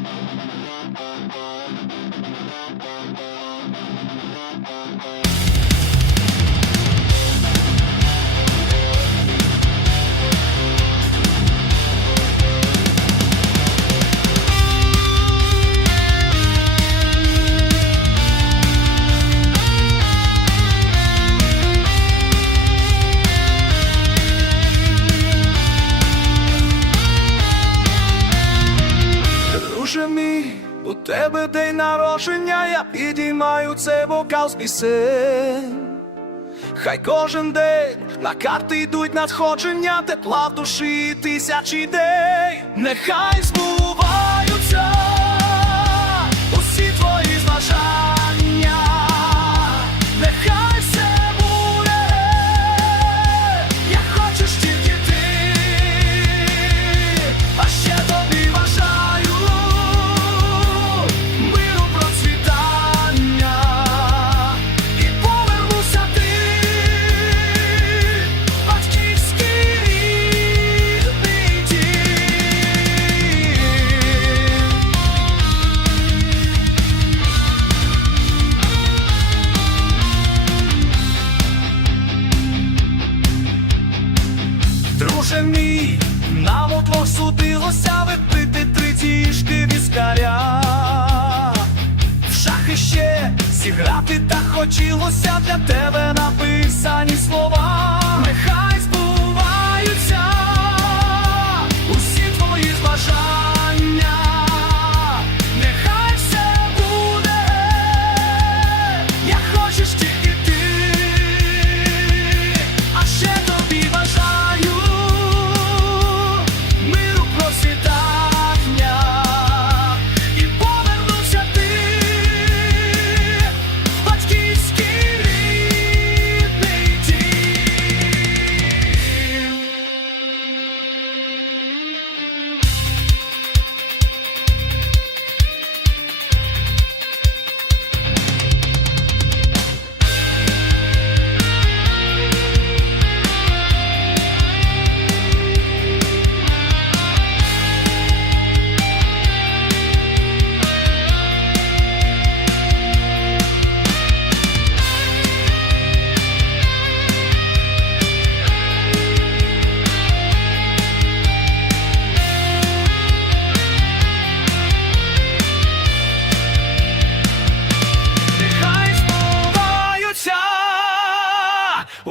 Друже тебе день народження, я підіймаю цей бокал з пісень. Хай кожен день на карти йдуть надходження, тепла в душі тисяч ідей, нехай збуваються Друже мій, нам удвох судилося випити три тішки віскаря. В шахи ще зіграти так хотілося для тебе написані слова.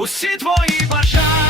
усі твої бажання.